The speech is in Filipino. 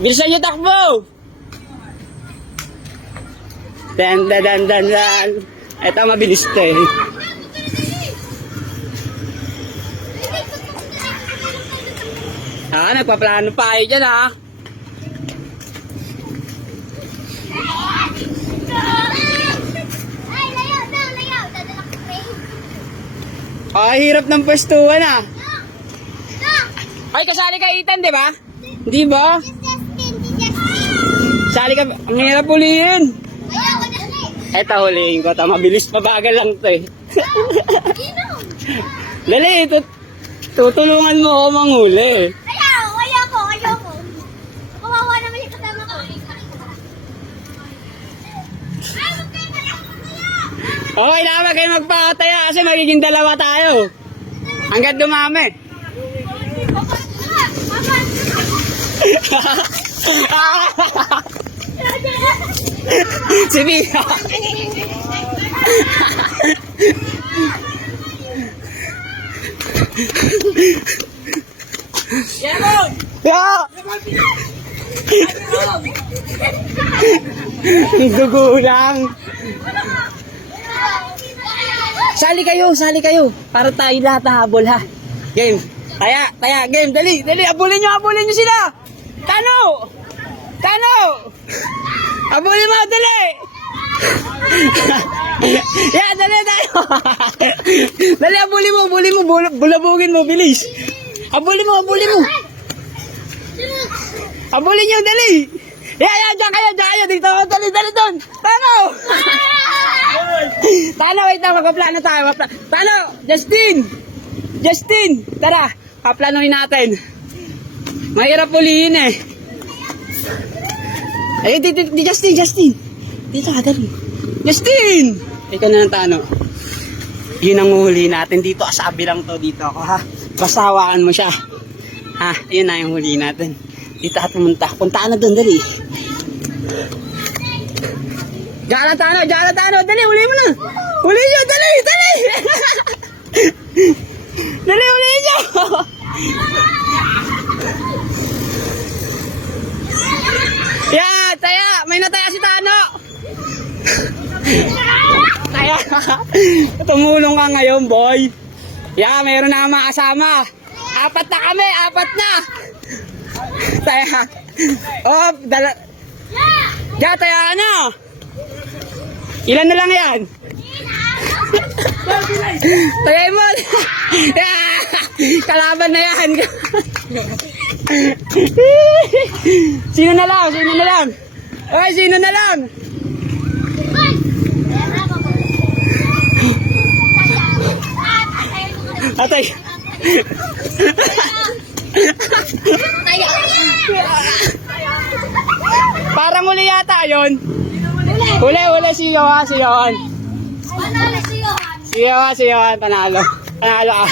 Bilisan nyo takbo! Dan, dan, dan, dan, dan. Ito, mabilis to eh. Nagpaplano pa kayo dyan ha. Ay, layaw daw, layaw. Dadala ko frame. Hirap ng pwestuhan ah. Ay, kasali ka Ethan, di ba? Di ba? Sali ka, ang hirap hulihin. Eto, hulihin ko. Mabilis, mabagal lang to eh. Dali, tutulungan mo ako manghuli. Ayoko. Kawawa naman yung kasama ko. Okay na, wag kayo magpakataya kasi magiging dalawa tayo. Hanggang dumami. Si Mia. Gugulang. Sali kayo. Para tayo lahat habol ha. Game. Taya, game. Dali. Abulin nyo sila. Tano. Abulin mo, dali. Yan, dali tayo. Dali, abulin mo. Bulabugin mo, bilis. Abulin mo. Abulin nyo, dali. Yan, dyan kayo. Dito, dali doon. Tano. Tano, wait lang, magpaplano tayo. Tano, Justin, tara, paplanohin natin. Mahirap ulihin eh. Ay, di Justin. Dito ka, dali. Justin! Ikaw na ng Tano. Yun ang huli natin dito. Asabi lang to, dito ako ha. Basta hawakan mo siya. Ha, yun na yung huli natin. Dito ka pumunta. Puntaan na doon, dali. Diyan na Tano. Dali, huli mo na. Huli nyo, dali. Dali, huli nyo. Taya. May nataya si Tano. Taya. Tumulong ka ngayon, boy. Mayroon na mga kasama. 4 na kami. Taya. Taya na. Ilan na lang yan? Taya mo. Kalaban na yan. Sino na lang? Ay, sino na lang? Atay. Parang huli yata yun. Huli si Johan. Si Johan, panalo ka.